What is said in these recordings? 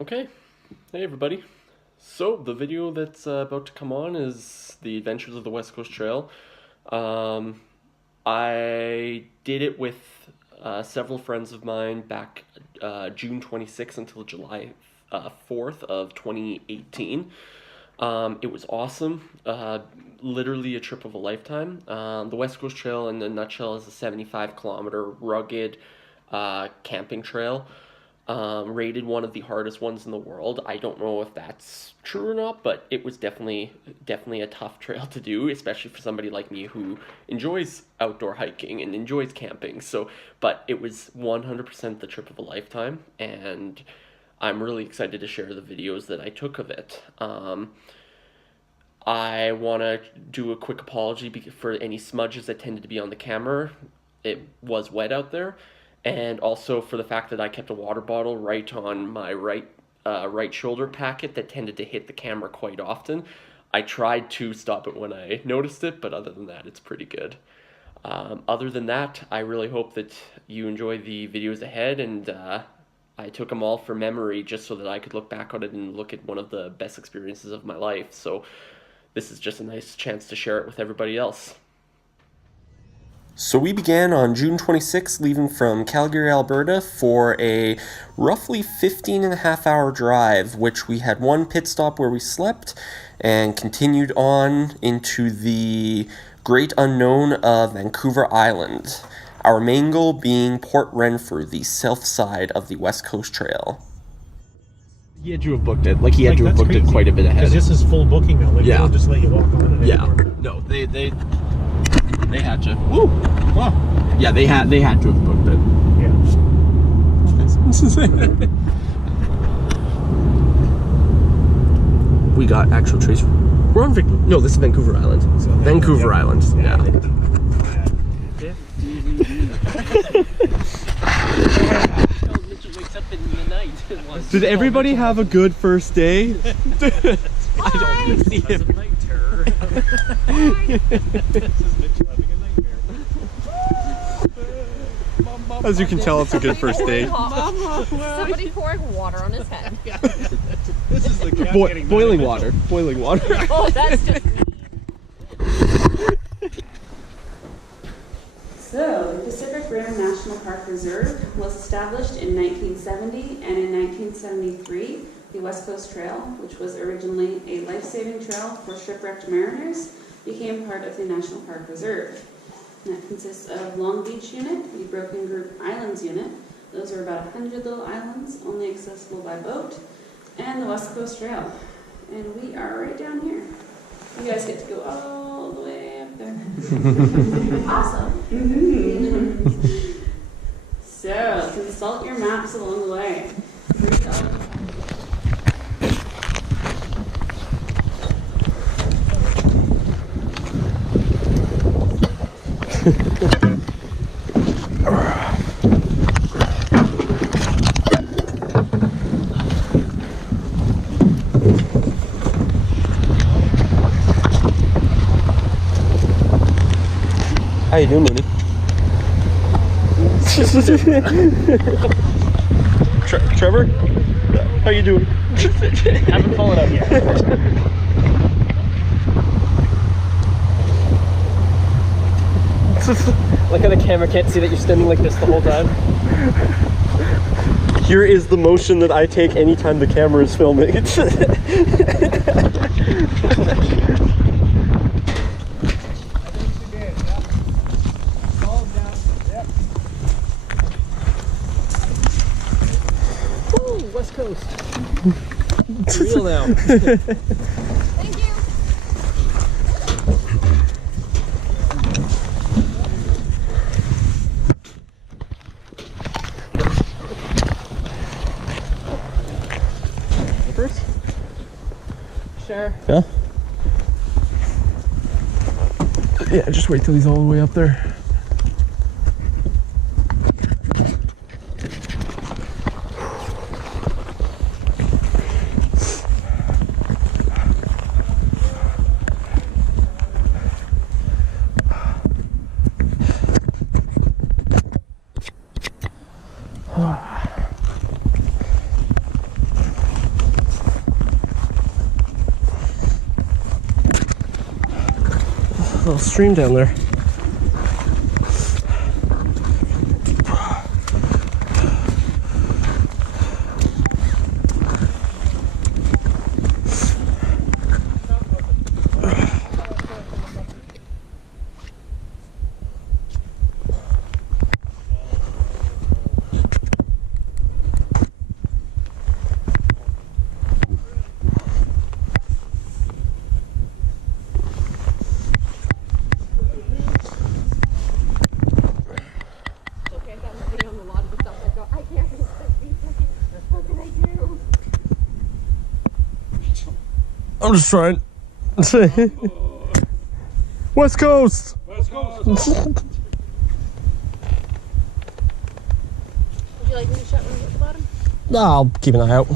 Okay, hey everybody. So the video that's about to come on is the Adventures of the West Coast Trail. Um, I did it with several friends of mine back June 26th until July 4th of 2018. It was awesome. Literally a trip of a lifetime. The West Coast Trail, in a nutshell, is a 75-kilometer rugged camping trail. Rated one of the hardest ones in the world. I don't know if that's true or not, but it was definitely a tough trail to do, especially for somebody like me who enjoys outdoor hiking and enjoys camping. But it was 100% the trip of a lifetime, and I'm really excited to share the videos that I took of it. I want to do a quick apology for any smudges that tended to be on the camera. It was wet out there, and also for the fact that I kept a water bottle right on my right shoulder packet that tended to hit the camera quite often. I tried to stop it when I noticed it, but other than that, it's pretty good. Other than that, I really hope that you enjoy the videos ahead, and I took them all for memory just so that I could look back on it and look at one of the best experiences of my life. So this is just a nice chance to share it with everybody else. So we began on June 26th, leaving from Calgary, Alberta for a roughly 15-and-a-half-hour drive, which we had one pit stop where we slept and continued on into the great unknown of Vancouver Island. Our main goal being Port Renfrew, the south side of the West Coast Trail. He had to have booked it. Like, he had to have booked it quite a bit ahead. Because this is full booking now. Like, Yeah. they don't just let you walk on it Yeah. anymore. No, they had to. Woo! Wow. Yeah, they had to have booked it. Yeah. This is it. We got actual trees. We're on no, this is Vancouver Island. So, Vancouver Island. Yeah. Did everybody have a good first day? I don't see him. As you can tell, it's a good first day. Somebody pouring water on his head. This is the cat getting Boiling water. Boiling water. Oh, that's just me. So, the Pacific Rim National Park Reserve was established in 1970, and in 1973, the West Coast Trail, which was originally a life-saving trail for shipwrecked mariners, became part of the National Park Reserve. And that consists of Long Beach Unit, the Broken Group Islands Unit. Those are about 100 little islands, only accessible by boat, and the West Coast Trail. And we are right down here. You guys get to go all the way up there. Awesome. So, consult your maps along the way. Read all the How you doing, Mooney? Trevor? How you doing? Haven't fallen out yet. Like how the camera can't see that you're standing like this the whole time. Here is the motion that I take anytime the camera is filming. Woo, West Coast. Real now. Thank you. First? Sure. Yeah? Yeah, just wait till he's all the way up there. little stream down there. I'm just trying. West Coast! Let's go. Would you like me to shut when you get to the bottom? No, I'll keep an eye out.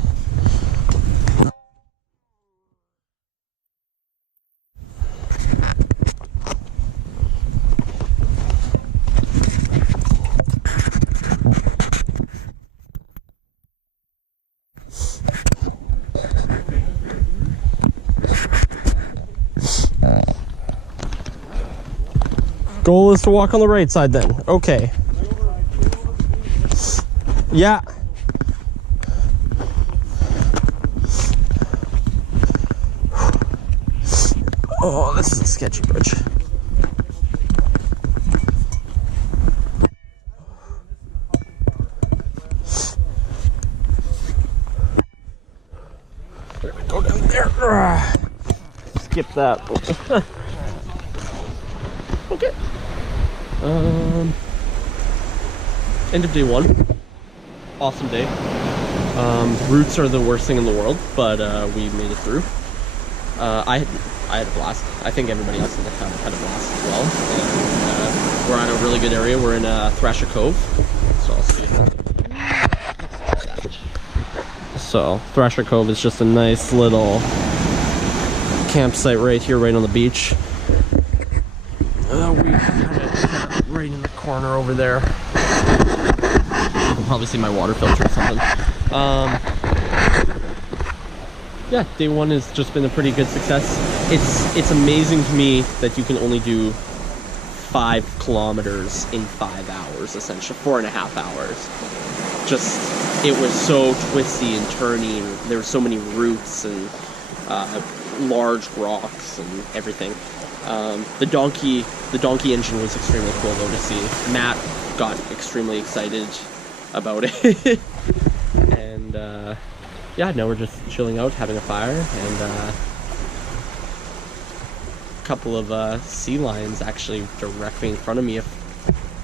Goal is to walk on the right side then. Okay. Yeah. Oh, this is a sketchy bridge. Go down there. Skip that. Okay. End of day one. Awesome day. Roots are the worst thing in the world, but we made it through. I had a blast. I think everybody else in the town had a blast as well. And we're at a really good area. We're in Thrasher Cove. So I'll see you. So Thrasher Cove is just a nice little campsite right here, right on the beach. We kind of right in the corner over there. You can probably see my water filter or something. Yeah, day one has just been a pretty good success. It's amazing to me that you can only do 5 kilometers in 5 hours, essentially 4.5 hours. Just, it was so twisty and turny, and there were so many roots and large rocks and everything. The donkey engine was extremely cool though to see. Matt got extremely excited about it. And yeah, now we're just chilling out, having a fire, and a couple of sea lions actually directly in front of me. I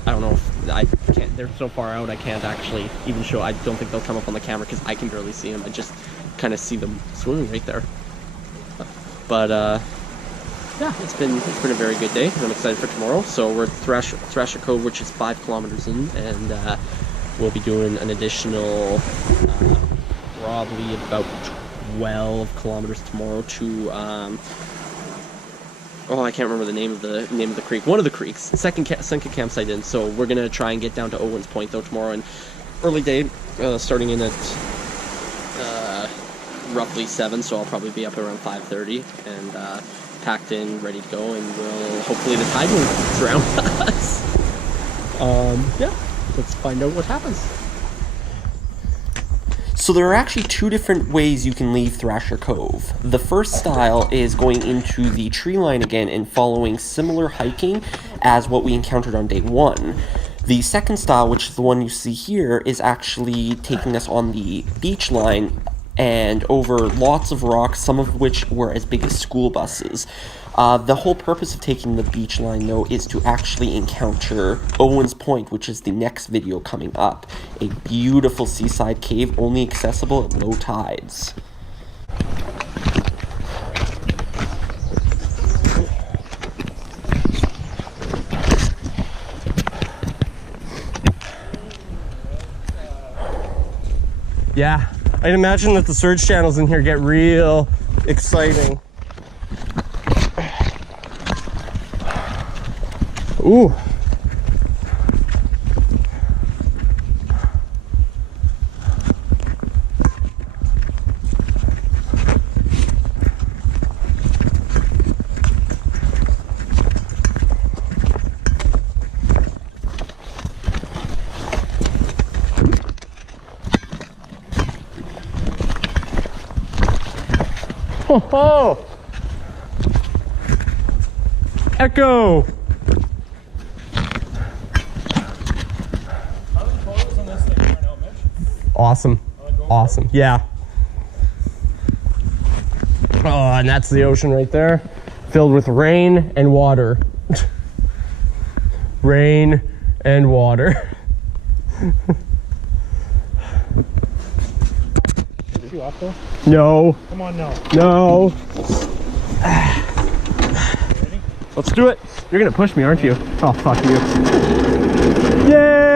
don't know if I can't, they're so far out I can't actually even show. I don't think they'll come up on the camera because I can barely see them. I just kind of see them swimming right there. But yeah, it's been a very good day, and I'm excited for tomorrow. So we're at Thrasher Cove, which is 5 kilometers in, and we'll be doing an additional probably about 12 kilometers tomorrow to oh, I can't remember the name of the creek. One of the creeks, second campsite in. So we're gonna try and get down to Owens Point though tomorrow, and early day, starting in at roughly 7. So I'll probably be up around 5:30 and packed in, ready to go, and we'll hopefully the tide won't drown us. Yeah, let's find out what happens. So there are actually 2 different ways you can leave Thrasher Cove. The first style is going into the tree line again and following similar hiking as what we encountered on day 1. The second style, which is the one you see here, is actually taking us on the beach line and over lots of rocks, some of which were as big as school buses. The whole purpose of taking the beach line, though, is to actually encounter Owens Point, which is the next video coming up. A beautiful seaside cave, only accessible at low tides. Yeah, I'd imagine that the surge channels in here get real exciting. Ooh. Oh, Echo. How are the photos on this thing turn out, Mitch? Awesome. Awesome. Yeah. Oh, and that's the ocean right there, filled with rain and water. Rain and water. Is you off though? No. Come on now. No. Ready? Let's do it. You're gonna push me, aren't you? Oh, fuck you. Yay!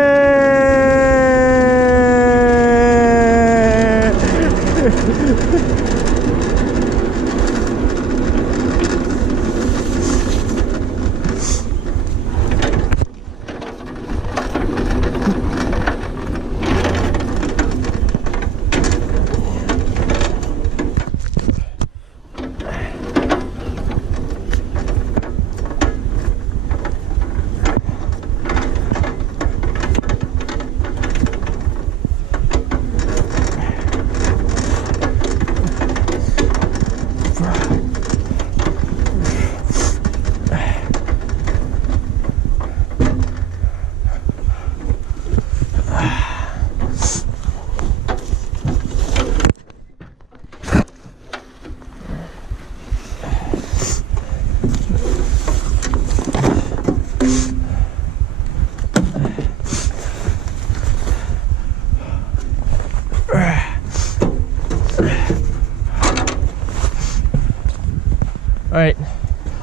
All right,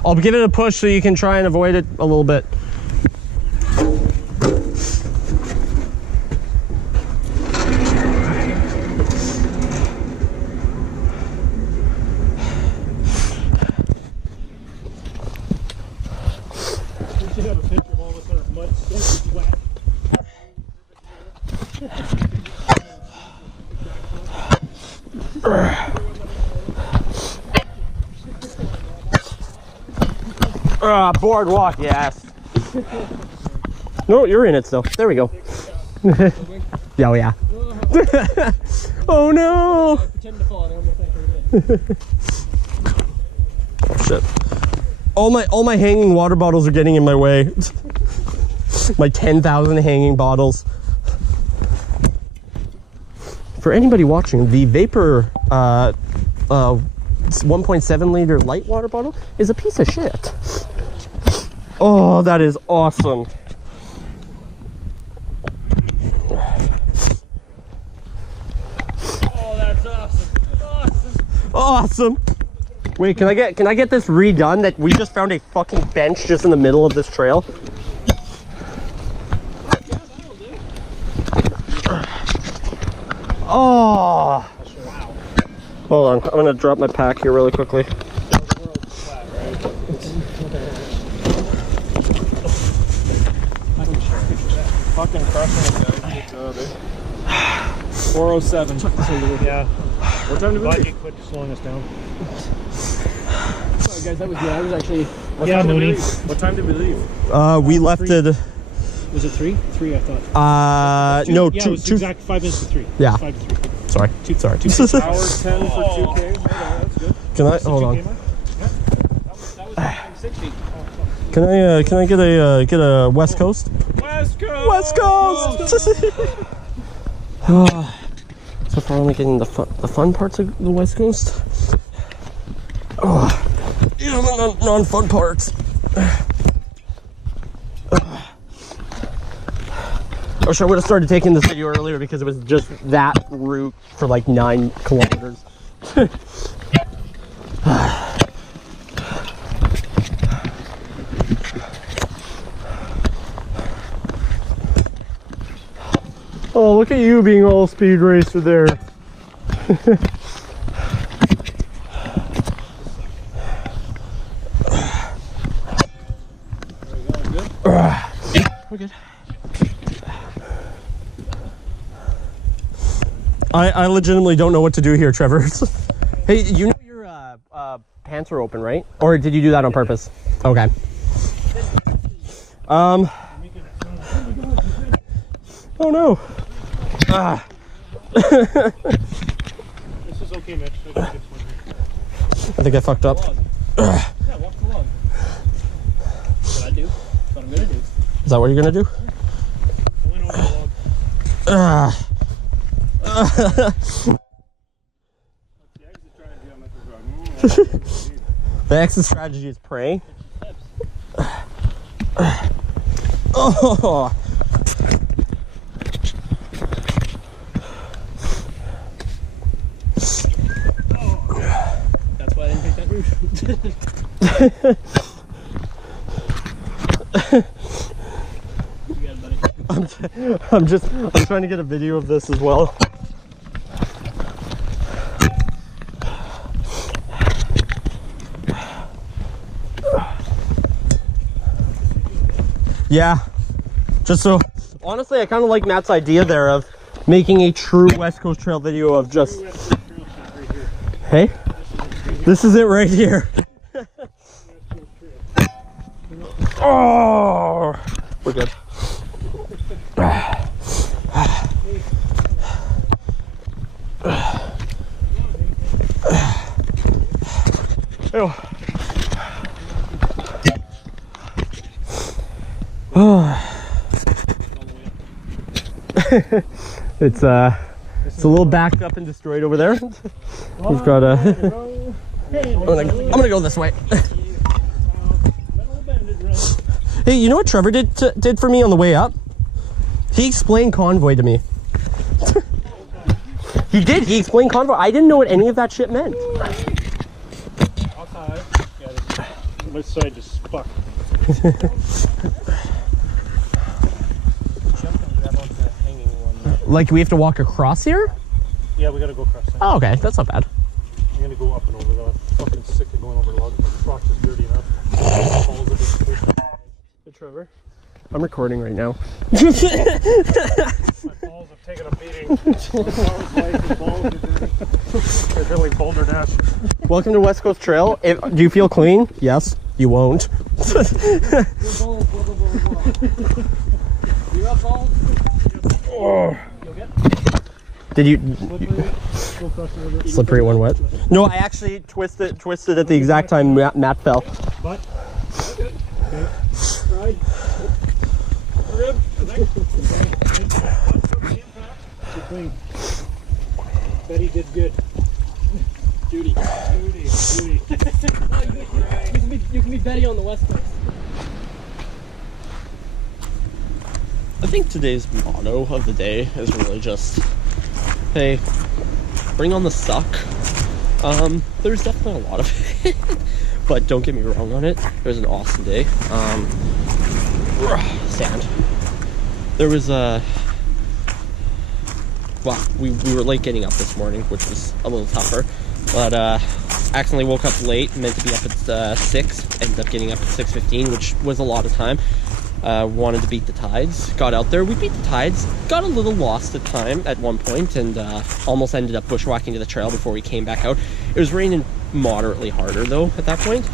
I'll give it a push so you can try and avoid it a little bit. We should have a picture of all of us in our mud soaked wet. Boardwalk, yes. No, you're in it still. There we go. Oh, yeah. Oh, no. Pretend to fall and almost like Oh, shit. All my hanging water bottles are getting in my way. My 10,000 hanging bottles. For anybody watching, the Vapor 1.7 liter light water bottle is a piece of shit. Oh, that is awesome. Oh, that's awesome. Awesome. Awesome. Wait, can I get this redone? That we just found a fucking bench just in the middle of this trail. Oh. Hold on, I'm gonna drop my pack here really quickly. Fucking crushing it, guys. 407. Yeah. What time did we leave? Quit slowing us down. Sorry guys, that was me. I was actually... Yeah, Mooney. What time did we leave? We left it. Was it 3? 3, I thought. No, yeah, two. it was exact 5 minutes to 3. Yeah. 5 to 3. Sorry. Sorry. Hour 10 for 2K. That's good. Can I hold on? That was 60. Can I get a West Coast? West Coast! West Coast! So far only getting the fun parts of the West Coast. Oh, even the non-fun parts. I wish I would have started taking this video earlier because it was just that route for like 9 kilometers. Oh, look at you being all speed racer there. We're good. I legitimately don't know what to do here, Trevor. Hey, you know your pants are open, right? Or did you do that on purpose? Okay. Oh no. This is okay, Mitch. I got a good one. I think I fucked up. Yeah, walk the log. That's what I do. That's what I'm gonna do. Is that what you're gonna do? I went over the log. The exit strategy is pray. Oh. That's why I didn't take that route. You got it, buddy. I'm trying to get a video of this as well. Yeah, just so honestly, I kind of like Matt's idea there of making a true West Coast Trail video of just, hey, this is it right here. Oh, we're good. Ew. It's a little backed up and destroyed over there. We've got a. I'm gonna go this way. Hey, you know what Trevor did for me on the way up? He explained convoy to me. He did. He explained convoy. I didn't know what any of that shit meant. My side just stuck. Like we have to walk across here? Yeah, we gotta go across there. Oh, okay. That's not bad. I'm gonna go up and over though. I'm fucking sick of going over logs. The truck is dirty enough. Hey, Trevor. I'm recording right now. My balls have taken a beating. They're really boulder dash. Welcome to West Coast Trail. Do you feel clean? Yes. You won't. You up, balls? Oh. Did you slippery one wet? No, I actually twisted at the exact time Matt fell. But okay. Ride. Rib. Good thing. Betty did good. Duty. You can be Betty on the West Coast. I think today's motto of the day is really just, hey, bring on the suck. There's definitely a lot of it, but don't get me wrong on it. It was an awesome day. Sand. There was well, we were late getting up this morning, which was a little tougher, but accidentally woke up late, meant to be up at 6, ended up getting up at 6:15, which was a lot of time. Wanted to beat the tides, got out there, we beat the tides, got a little lost at time at one point, and almost ended up bushwhacking to the trail before we came back out. It was raining moderately harder though at that point.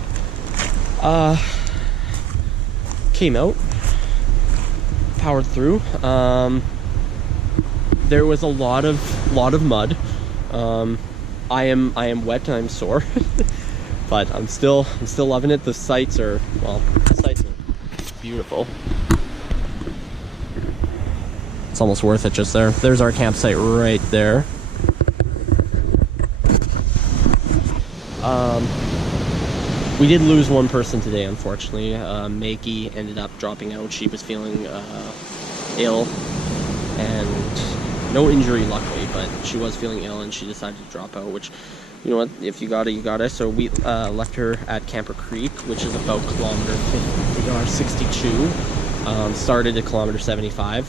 Came out, powered through. There was a lot of mud. I am wet and I'm sore, but I'm still loving it. The sights are beautiful. It's almost worth it just there. There's our campsite right there. We did lose one person today, unfortunately. Maggie ended up dropping out. She was feeling ill, and no injury luckily, but she was feeling ill and she decided to drop out, which, you know what, if you got it, you got it. So we left her at Camper Creek, which is about kilometer 62. Started at kilometer 75.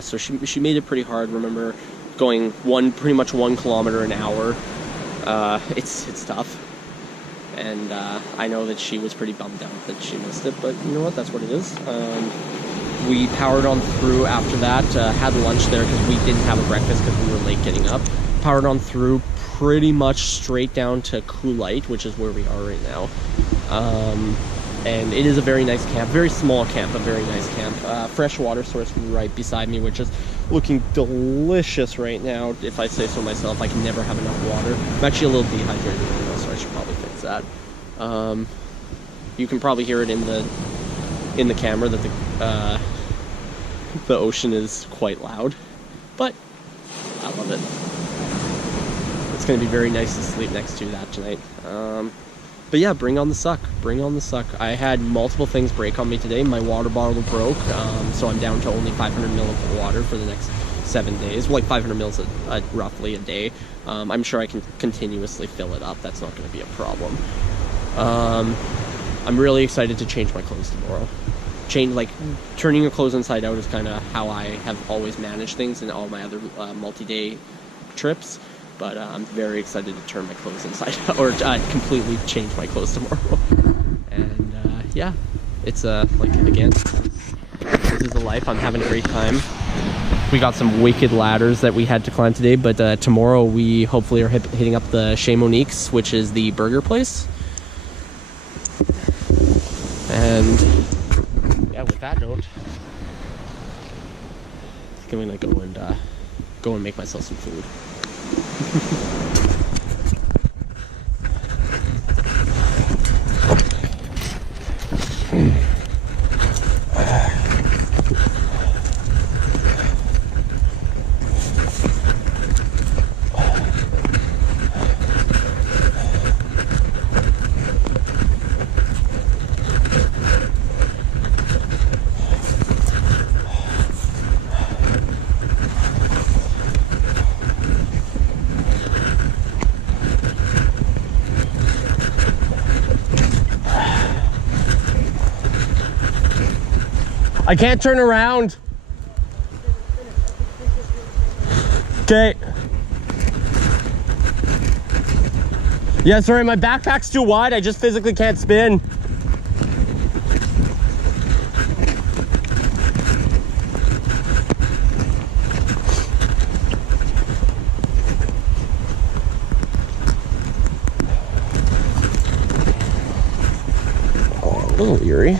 So she made it pretty hard. Remember going pretty much 1 kilometer an hour. It's tough. And I know that she was pretty bummed out that she missed it, but you know what, that's what it is. We powered on through after that, had lunch there because we didn't have a breakfast because we were late getting up. Powered on through pretty much straight down to Coolite, which is where we are right now. And it is a very nice camp, very small camp, but very nice camp. Fresh water source right beside me, which is looking delicious right now, if I say so myself. I can never have enough water. I'm actually a little dehydrated right now, so I should probably fix that. You can probably hear it in the camera that the ocean is quite loud, but I love it. It's going to be very nice to sleep next to that tonight. But yeah, bring on the suck. Bring on the suck. I had multiple things break on me today. My water bottle broke, so I'm down to only 500 ml of water for the next 7 days. Well, like 500 mils roughly a day. I'm sure I can continuously fill it up. That's not going to be a problem. I'm really excited to change my clothes tomorrow. Turning your clothes inside out is kind of how I have always managed things in all my other multi-day trips. But I'm very excited to turn my clothes inside out, or completely change my clothes tomorrow. And yeah, it's like, again, this is the life. I'm having a great time. We got some wicked ladders that we had to climb today, but tomorrow we hopefully are hitting up the Chez Monique's, which is the burger place. And yeah, with that note, I think I'm gonna go and make myself some food. I can't turn around. Okay. Yeah, sorry, my backpack's too wide. I just physically can't spin. Oh, a little eerie.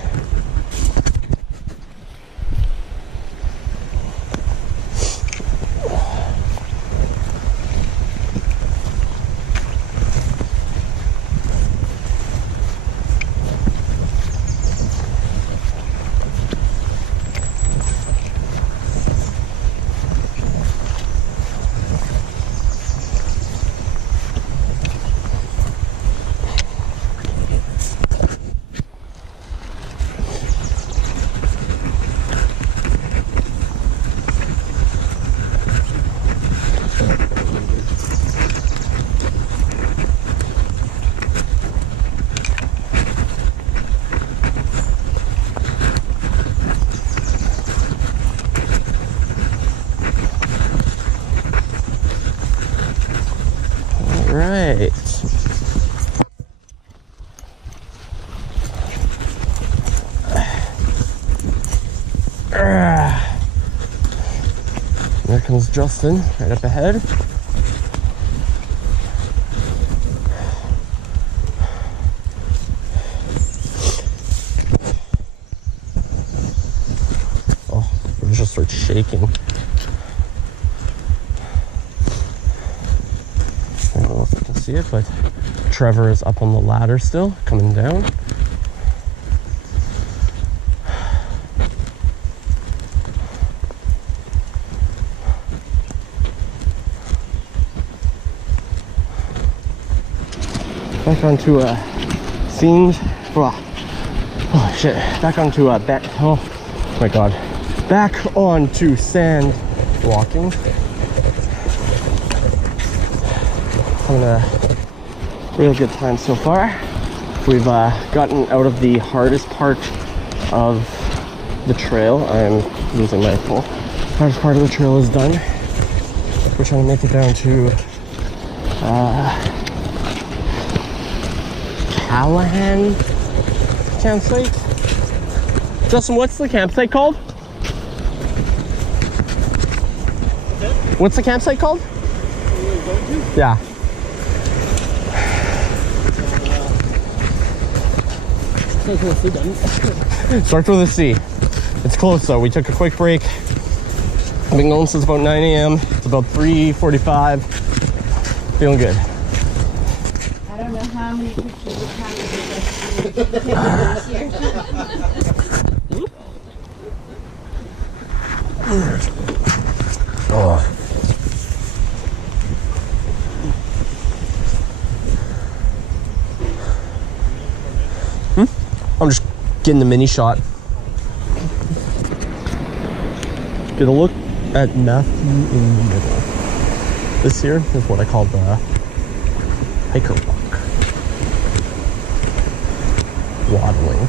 Right. There comes Justin right up ahead. Oh, it just starts shaking. See it, but Trevor is up on the ladder still, coming down. Back onto scenes. Oh shit! Back onto oh my god! Back onto sand walking. Having a real good time so far. We've gotten out of the hardest part of the trail. I'm losing my pull. Hardest part of the trail is done. We're trying to make it down to Callahan campsite. Justin, what's the campsite called? What's the campsite called? Yeah. Starts with a C, doesn't it? Starts with a C. It's close though. We took a quick break. I've been going since about 9 a.m. It's about 3:45. Feeling good. I don't know how many pictures of packages here. Oh. I'm just getting the mini shot. Get a look at Matthew in the middle. This here is what I call the hiker walk. Waddling.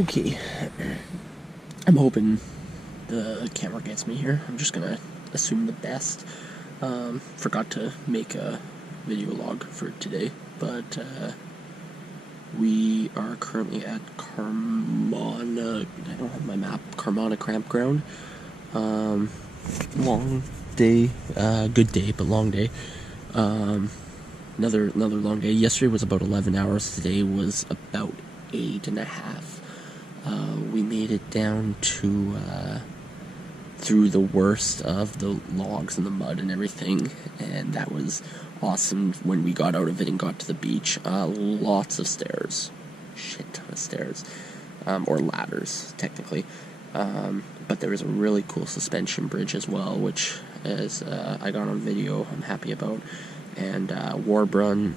Okay. I'm hoping the camera gets me here. I'm just gonna assume the best. Forgot to make a video log for today, but we are currently at Carmona. I don't have my map. Carmona Campground. Long day, good day, but long day. Another long day. Yesterday was about 11 hours. Today was about 8.5. We made it down to through the worst of the logs and the mud and everything, and that was awesome when we got out of it and got to the beach. Lots of stairs, shit ton of stairs, or ladders technically, but there was a really cool suspension bridge as well, which as I got on video I'm happy about. And Warburn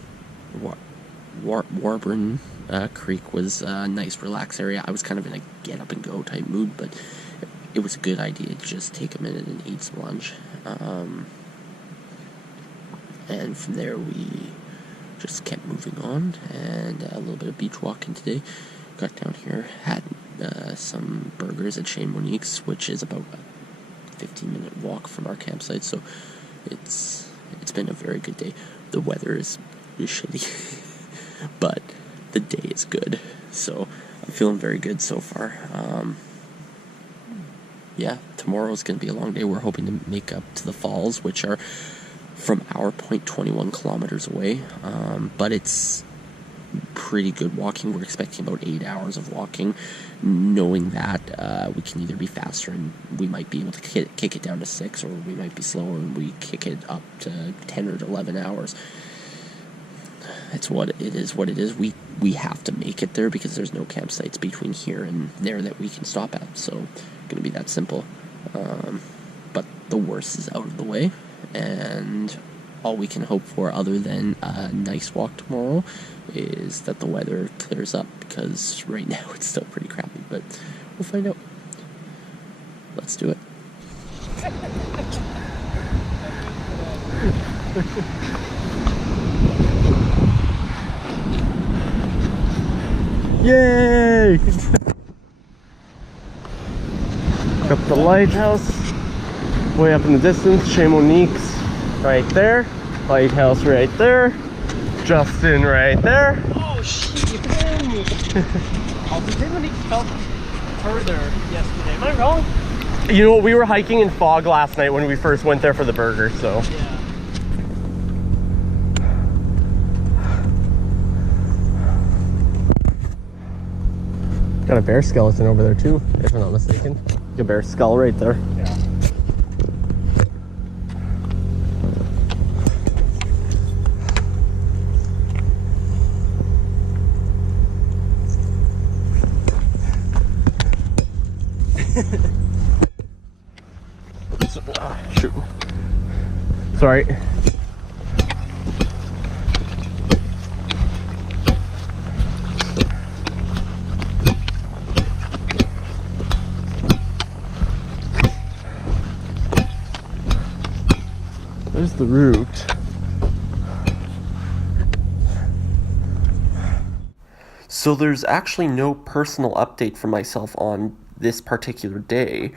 Creek was a nice relaxed area. I was kind of in a get up and go type mood, but it was a good idea to just take a minute and eat some lunch. And from there we just kept moving on, and a little bit of beach walking today. Got down here, had some burgers at Chez Monique's, which is about a 15-minute walk from our campsite, so it's been a very good day. The weather is shitty, but the day is good, so I'm feeling very good so far. Yeah, tomorrow's going to be a long day. We're hoping to make up to the falls, which are from our point 21 kilometers away, but it's pretty good walking. We're expecting about 8 hours of walking, knowing that we can either be faster and we might be able to kick it down to 6, or we might be slower and we kick it up to 10 or 11 hours. It's what it is. We have to make it there because there's no campsites between here and there that we can stop at, so it's going to be that simple. But the worst is out of the way, and all we can hope for, other than a nice walk tomorrow, is that the weather clears up, because right now it's still pretty crappy, but we'll find out. Let's do it. Yay! Got the lighthouse way up in the distance. Chez Monique's right there. Lighthouse right there. Justin right there. Oh, shit, you him! Oh, the day when he felt further yesterday. Am I wrong? You know what? We were hiking in fog last night when we first went there for the burger, so. Yeah. Got a bear skeleton over there too, if I'm not mistaken. A bear skull right there. Yeah. Shoot. Sorry. There's the route. So there's actually no personal update for myself on this particular day.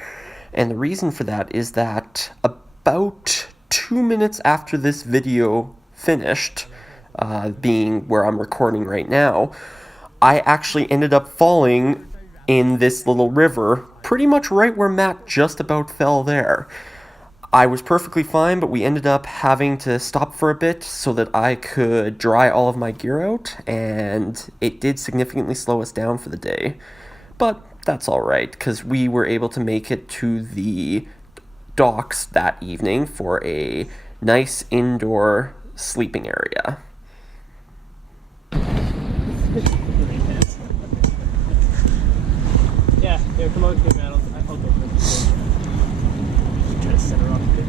And the reason for that is that about 2 minutes after this video finished, being where I'm recording right now, I actually ended up falling in this little river, pretty much right where Matt just about fell there. I was perfectly fine, but we ended up having to stop for a bit so that I could dry all of my gear out, and it did significantly slow us down for the day. But That's all right, because we were able to make it to the docks that evening for a nice indoor sleeping area. Yeah, here, come on, man. I'll go for this. Try to set her up a bit.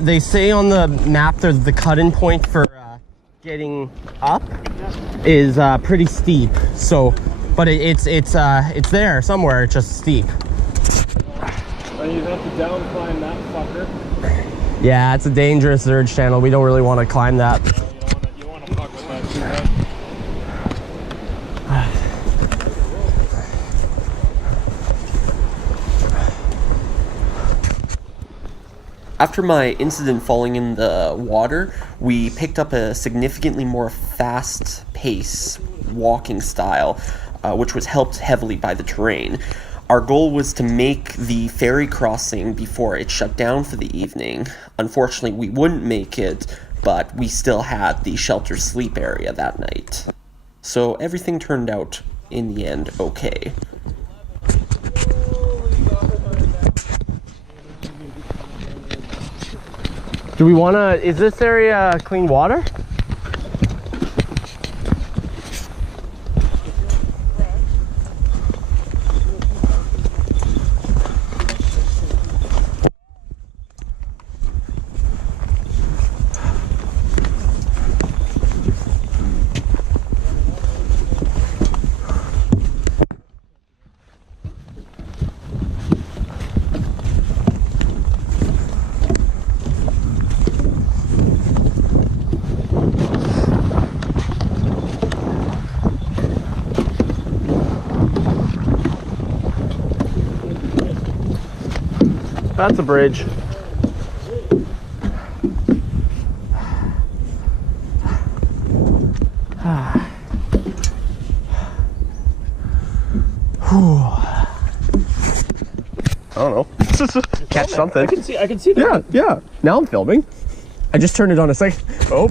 They say on the map there's the cut-in point for getting up is pretty steep. So, but it's there somewhere. It's just steep. And you have to down climb that fucker. Yeah, it's a dangerous surge channel. We don't really want to climb that. You want to fuck with that too much. After my incident falling in the water, we picked up a significantly more fast-paced walking style, which was helped heavily by the terrain. Our goal was to make the ferry crossing before it shut down for the evening. Unfortunately, we wouldn't make it, but we still had the shelter sleep area that night. So everything turned out, in the end, okay. Do we want to, is this area clean water? That's a bridge. I don't know. Catch something. I can see that. Yeah. Now I'm filming. I just turned it on a second. Oh.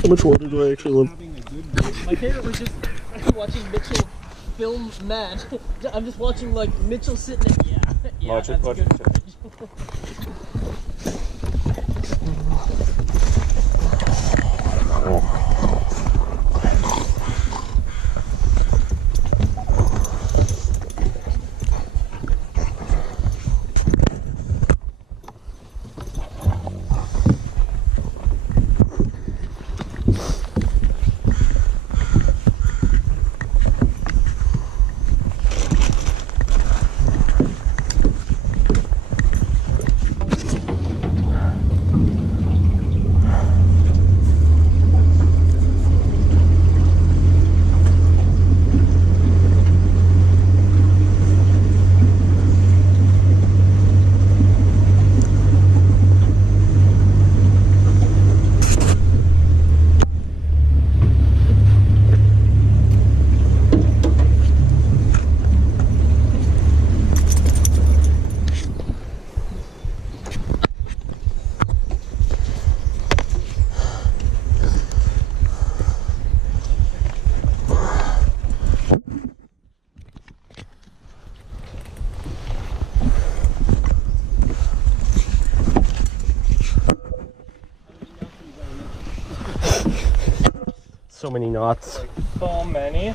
How much water do I actually love? My favorite was just watching Mitchell film Matt. I'm just watching like Mitchell sitting there. Yeah, Watch it, that's watch good. So many knots. So many.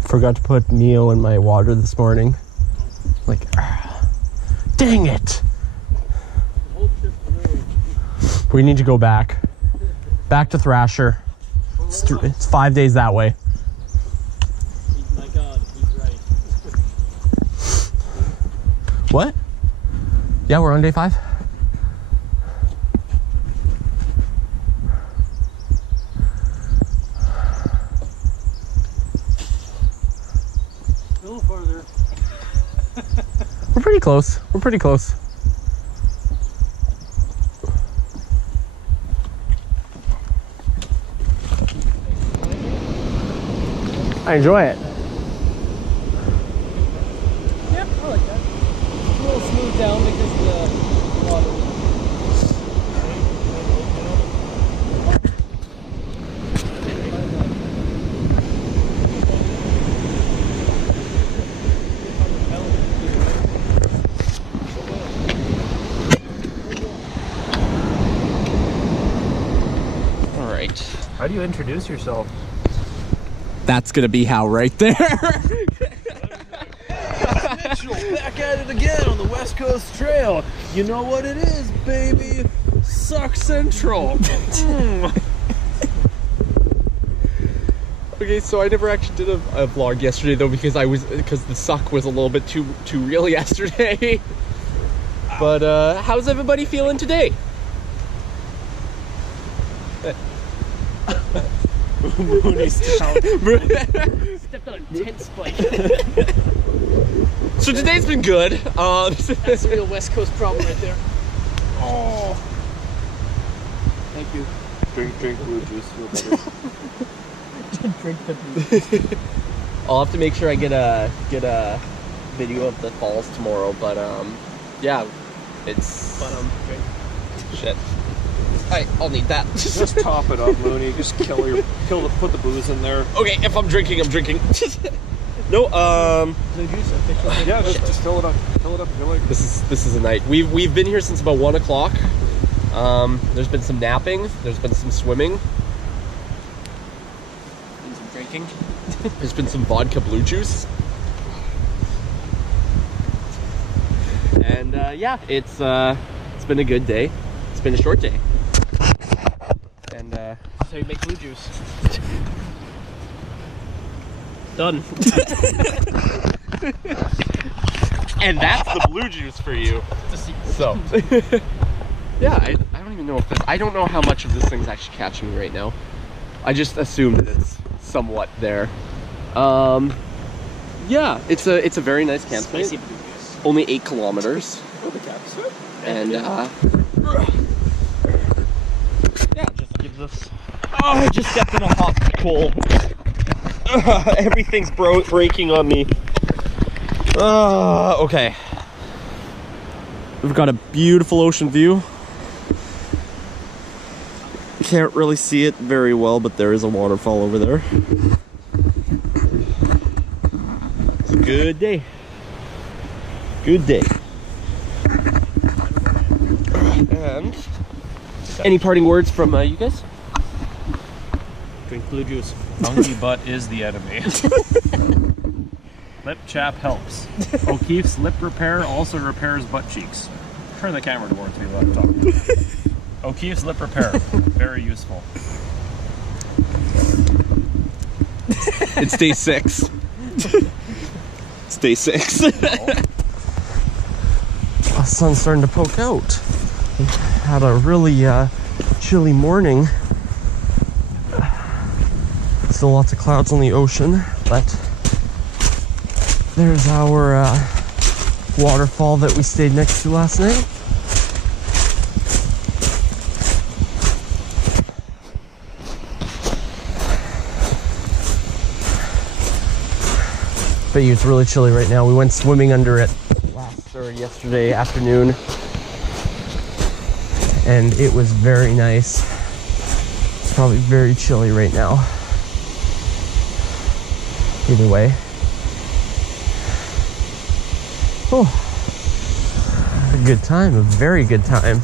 Forgot to put Neo in my water this morning. Like, dang it! The whole trip through, We need to go back. Back to Thrasher. It's 5 days that way. My God, he's right. What? Yeah, we're on day 5. A little farther. We're pretty close. We're pretty close. I enjoy it. Yep, I like that. It's a little smooth down because of the water. All right. How do you introduce yourself? That's gonna be how right there. Mitchell, back at it again on the West Coast Trail. You know what it is, baby? Suck Central. Okay, so I never actually did a vlog yesterday though because the suck was a little bit too real yesterday. But how's everybody feeling today? Mooney's down. Stepped on a tent spike. So today's been good. That's a real West Coast problem right there. Oh. Thank you. Drink blue juice. Drink the blue. I'll have to make sure I get a video of the falls tomorrow. But yeah, it's shit. I'll need that. Just top it up, Mooney. Just put the booze in there. Okay, if I'm drinking, I'm drinking. No, Blue juice, official. Yeah, just fill it up. Fill it up if you like. This is a night. We've been here since about 1 o'clock. There's been some napping. There's been some swimming. And some drinking. There's been some vodka blue juice. And yeah, it's been a good day. It's been a short day. And So you make blue juice. Done. and that's the blue juice for you. So yeah, I don't even know if I don't know how much of this thing's actually catching me right now. I just assume that it's somewhat there. Yeah, it's a very nice campsite. Spicy blue juice. Only 8 kilometers. And yeah, just gives us. Oh, I just stepped in a hot coal. Everything's breaking on me. Okay. We've got a beautiful ocean view. Can't really see it very well, but there is a waterfall over there. It's a good day. Good day. And any parting words from you guys? Drink blue juice. Funky butt is the enemy. Lip chap helps. O'Keefe's lip repair also repairs butt cheeks. Turn the camera towards me while I'm talking. O'Keefe's lip repair. Very useful. It's day 6. It's day 6. The sun's starting to poke out. We had a really chilly morning. Still lots of clouds on the ocean, but there's our waterfall that we stayed next to last night. But it's really chilly right now. We went swimming under it yesterday afternoon, and it was very nice. It's probably very chilly right now. Either way. Oh, a good time, a very good time.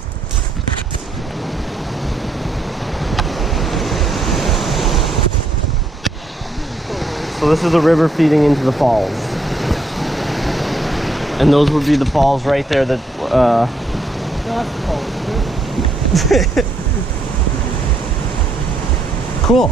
So this is the river feeding into the falls. And those would be the falls right there that, No, that's the falls. Cool.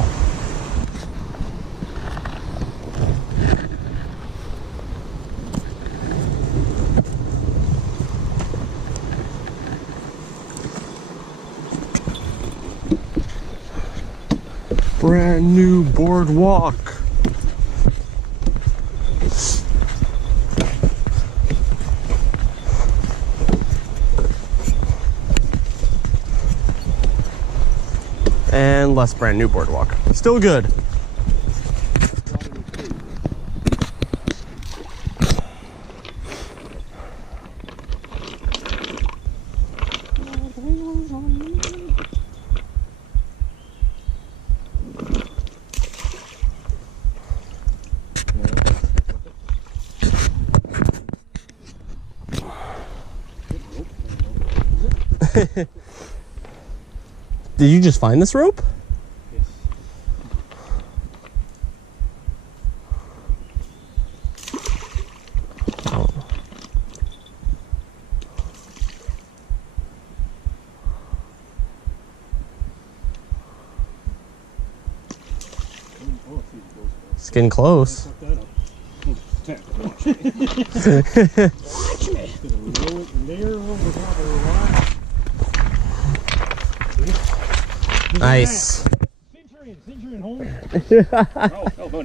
Brand new boardwalk. And less brand new boardwalk. Still good. Did you just find this rope? Yes. Oh. It's getting close. Nice. Centurion home. Oh,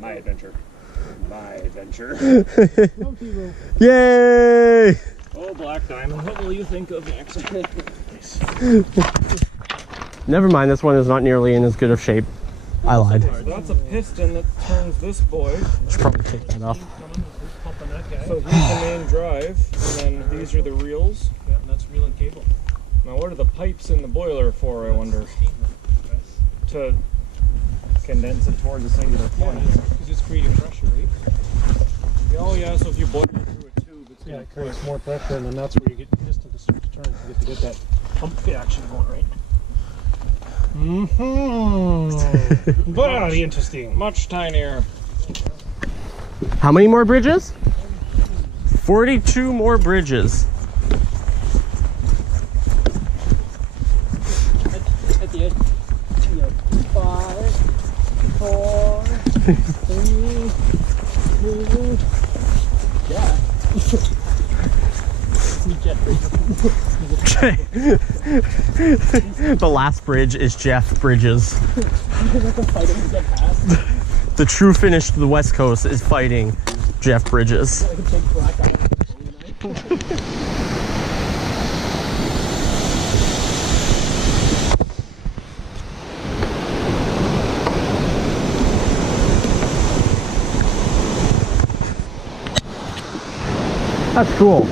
my adventure. My adventure. Yay! Oh, Black Diamond, what will you think of next? Never mind, this one is not nearly in as good of shape. I lied. That's a piston that turns this boy. Should probably take that off. So here's the main drive, and then these are the reels. Yeah, and that's reel and cable. Now what are the pipes in the boiler for, I wonder? To condense it towards a singular point. Because it's creating pressure, right? Oh yeah, so if you boil it through a tube, it's Yeah, gonna it creates more pressure, and then that's where you get the piston to start to turn. You get to get that pump action going, right? Mm-hmm. Very interesting. much tinier. How many more bridges? 42 more bridges. At the end. 5, 4, 3, 2. Yeah. The last bridge is Jeff Bridges. The true finish to the West Coast is fighting Jeff Bridges. That's cool.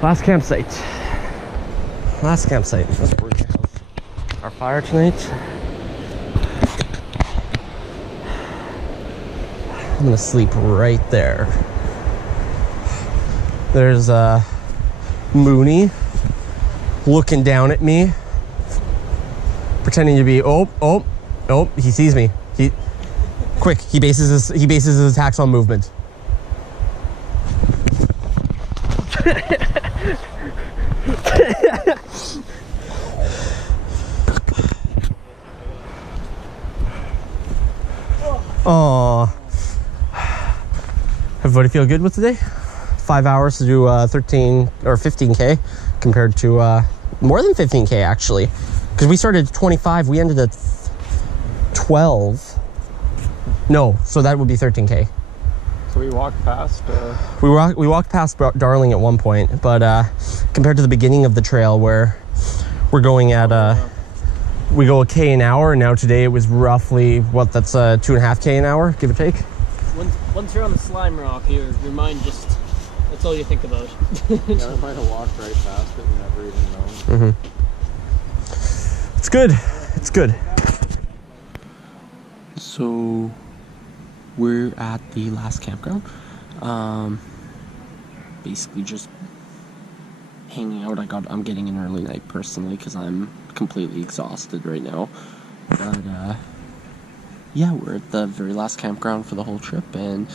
Last campsite. Last campsite. That's where we have our fire tonight. I'm gonna sleep right there. There's Mooney looking down at me, pretending to be oh, he sees me. Quick, he bases his attacks on movement. Aww. Everybody feel good with today? 5 hours to do 13 or 15K compared to more than 15K actually. Because we started at 25, we ended at 12. No, so that would be 13K. So we walked past. We walked past Darling at one point, but compared to the beginning of the trail where we're going at we go a K an hour, and now today it was roughly what, that's 2.5K an hour, give or take. Once you're on the slime rock, your mind just, that's all you think about. Yeah, we might have walked right past it and never even known. It's good. It's good. So we're at the last campground. Basically just hanging out. I'm getting an early night personally because I'm completely exhausted right now. But yeah, we're at the very last campground for the whole trip, and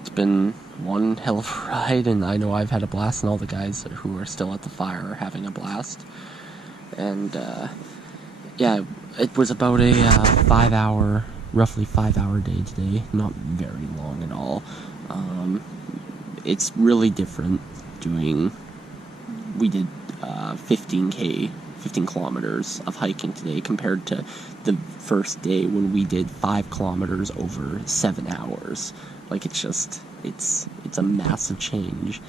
it's been one hell of a ride, and I know I've had a blast, and all the guys who are still at the fire are having a blast. And yeah, it was about a roughly 5 hour day today. Not very long at all. It's really different doing. We did 15 kilometers of hiking today compared to the first day when we did 5 kilometers over 7 hours. Like, it's a massive change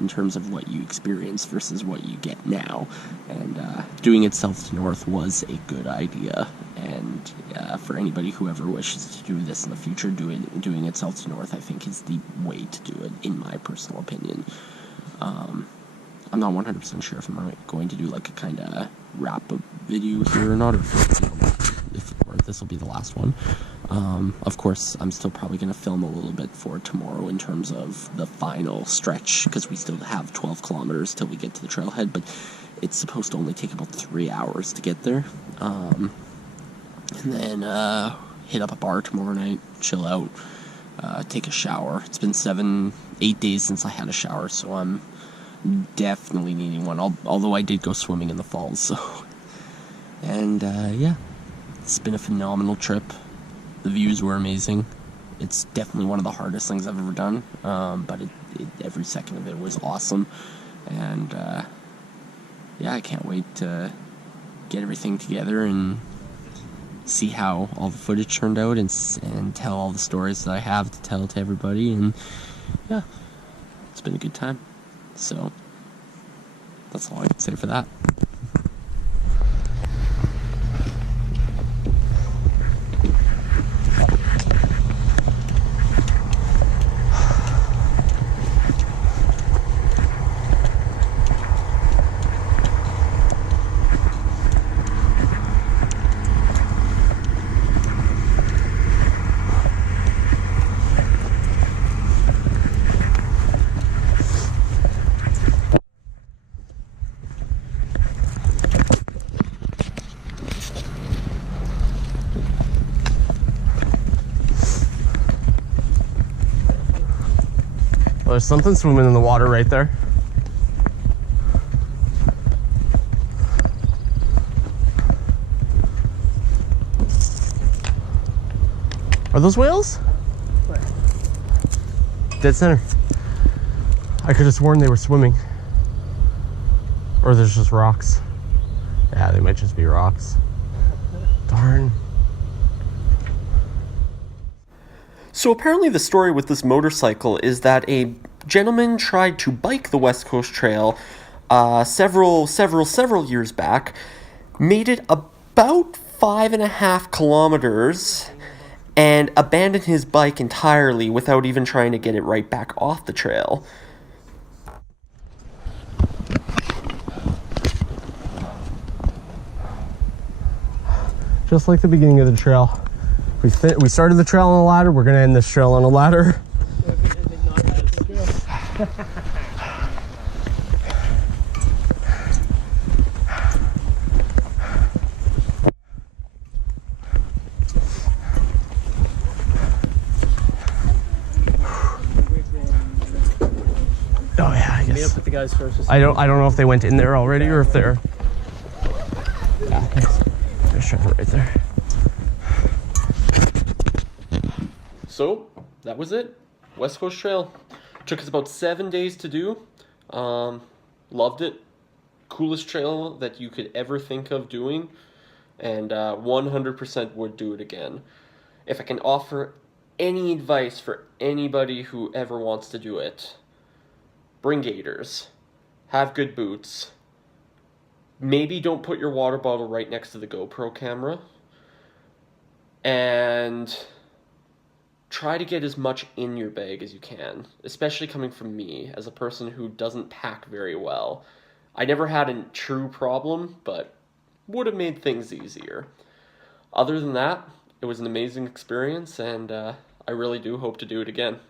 in terms of what you experience versus what you get now. And doing it south to north was a good idea. And for anybody who ever wishes to do this in the future, doing it south to north, I think, is the way to do it, in my personal opinion. I'm not 100% sure if I'm going to do like a kind of wrap-up video here or not, or if this will be the last one. Of course, I'm still probably going to film a little bit for tomorrow in terms of the final stretch, because we still have 12 kilometers till we get to the trailhead, but it's supposed to only take about 3 hours to get there. And then hit up a bar tomorrow night, chill out, take a shower. It's been 7-8 days since I had a shower, so I'm definitely needing one, although I did go swimming in the falls, so. And yeah, it's been a phenomenal trip. The views were amazing. It's definitely one of the hardest things I've ever done, but every second of it was awesome. And yeah, I can't wait to get everything together and see how all the footage turned out, and tell all the stories that I have to tell to everybody. And yeah, it's been a good time. So, that's all I can say for that. There's something swimming in the water right there. Are those whales? Where? Dead center. I could have sworn they were swimming. Or there's just rocks. Yeah, they might just be rocks. Darn. So apparently the story with this motorcycle is that a gentleman tried to bike the West Coast Trail several years back, made it about 5.5 kilometers, and abandoned his bike entirely without even trying to get it right back off the trail. Just like the beginning of the trail. We started the trail on a ladder, we're going to end this trail on a ladder. Oh yeah, I guess. Meet up with the guys first. I don't know if they went in there already or if they're. Yeah, there's Trevor right there. So, that was it. West Coast Trail. Took us about 7 days to do. Loved it. Coolest trail that you could ever think of doing. And 100% would do it again. If I can offer any advice for anybody who ever wants to do it, bring gaiters. Have good boots. Maybe don't put your water bottle right next to the GoPro camera. And try to get as much in your bag as you can, especially coming from me as a person who doesn't pack very well. I never had a true problem, but would have made things easier. Other than that, it was an amazing experience, and I really do hope to do it again.